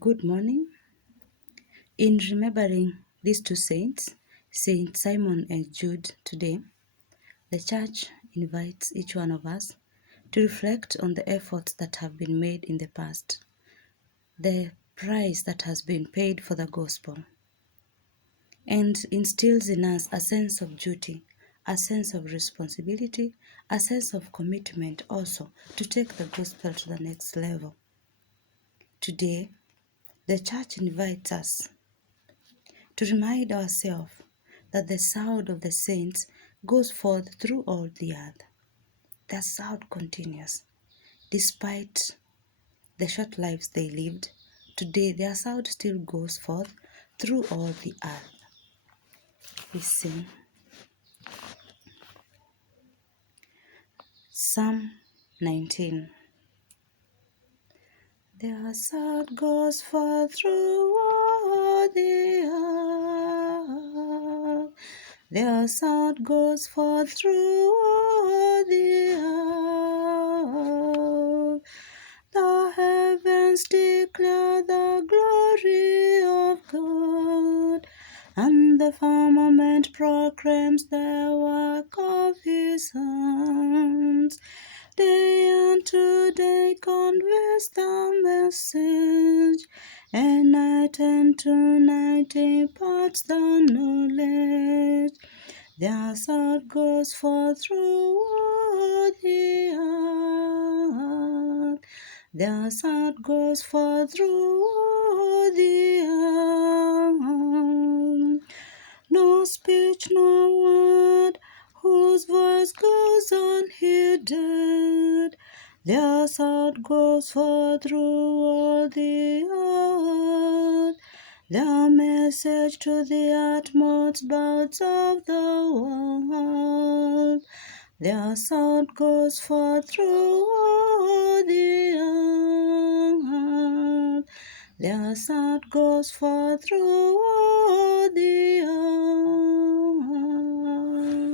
Good morning. In remembering these two saints, Saint Simon and Jude, today, the Church invites each one of us to reflect on the efforts that have been made in the past, the price that has been paid for the gospel, and instills in us a sense of duty, a sense of responsibility, a sense of commitment also to take the gospel to the next level. Today, the Church invites us to remind ourselves that the sound of the saints goes forth through all the earth. Their sound continues. Despite the short lives they lived, today their sound still goes forth through all the earth. We sing Psalm 19. Their sound goes forth through all the earth. Their sound goes forth through all the earth. The heavens declare the glory of God, and the firmament proclaims the work of his hands. Day unto day conveys the message, and night unto night imparts the knowledge. Their sound goes forth through all the earth. Their sound goes forth through all the earth. No speech, no word, whose voice goes unheeded. Their sound goes forth through all the earth. Their message to the utmost bounds of the world. Their sound goes forth through all the earth. Their sound goes forth through all the earth.